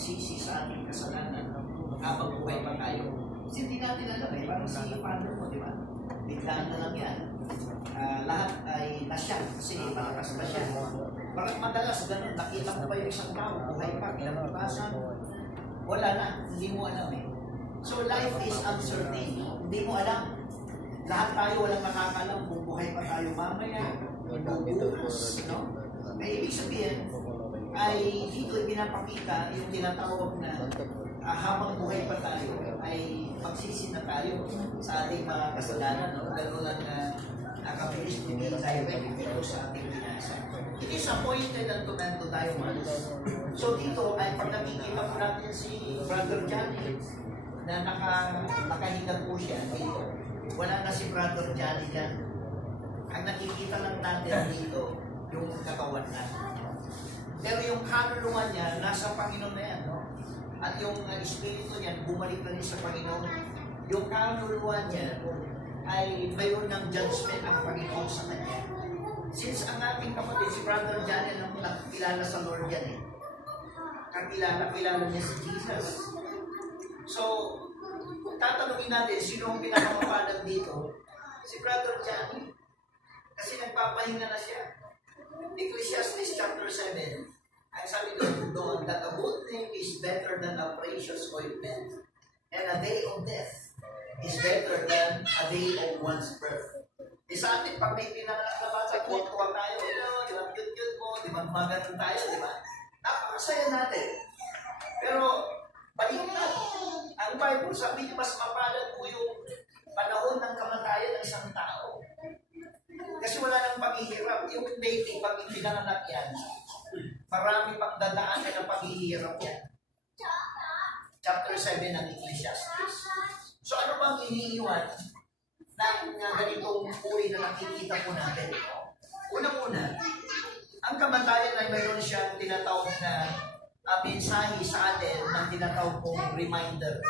magsisi sa ating kasalanan habang buhay pa tayo. Kasi hindi natin alam eh, parang si father mo, di ba? Biglaan na lang yan. Lahat ay nasya kasi malakas pa siya. Parang madalas ganun, nakita mo pa yung isang tao, buhay pa, kinabukasan, wala na, hindi mo alam eh. So life is uncertain, hindi mo alam. Lahat tayo walang nakakalam kung buhay pa tayo mamaya, bukas, no? May ibig sabihin, ay dito pinapakita yung tinatawag na habang buhay pa tayo ay magsisi na tayo sa ating mga kasalanan, no? Gano'n lang nakabilis ni direct dito sa ating binasa. It is appointed unto man to die once. So dito ay pag nakikita po natin si Brother Johnny na nakahinga po siya dito, wala na si Brother Johnny dyan. Ang nakikita lang natin dito yung katawan na. Pero yung kaluluwa niya, nasa Panginoon na yan, no? At yung espiritu niya, bumalik na rin sa Panginoon. Yung kaluluwa niya ay mayroon ng judgment ang Panginoon sa kanya. Since ang ating kapatid, si Brother Johnny, ang nakakilala sa Lord yan eh. Kilala niya si Jesus. So, kung tatanungin natin, sino ang pinakamapalag dito? Si Brother Johnny. Kasi nagpapahinga na siya. Ecclesiastes chapter 7, ang sabi doon, that a good thing is better than a precious ointment, and a day of death is better than a day of one's birth. E sa atin, pag may pinanganak na bata, tuwa tayo, di ba, cute mo, di ba, maganon tayo, di ba? Napakasaya natin. Pero, baliktad. Ang Bible, sabi niyo, mas mapalad po yung panahon ng kamatayan ng isang tao. Kasi wala nang paghihirap. Yung baby, pag pinanganak yan, marami pang dadaanan ng paghihirap yan. Chapter 7 ng Ecclesiastes. So ano bang iniiwan ng ganitong uri na nakikita po natin? Unang-una, ang kamatayan ay mayroon siyang tinatawag na mensahe sa atin ng tinatawag kong reminder.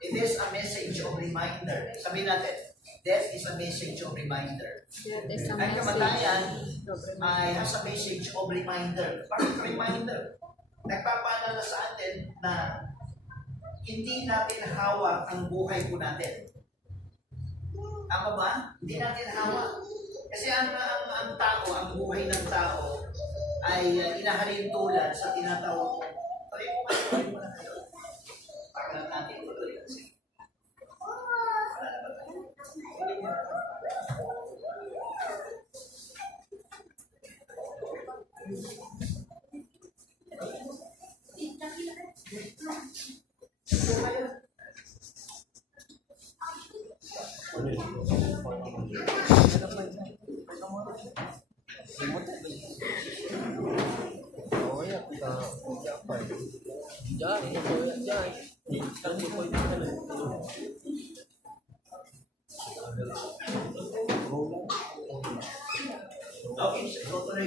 It is a message of reminder. Sabihin natin, death is a message of reminder. Ang kamatayan ay has a message of reminder. Bakit reminder? Nagpapaalala sa atin na hindi natin hawak ang buhay po natin. Tama ba? Hindi natin hawak. Kasi ang tao, ang buhay ng tao, ay inahalin tulad sa tinatawag ko. Tuloy mo na kayo. Para lang natin tuloy kasi. Wala na ba tayo? Tuloy mo na. Okay, so tuloy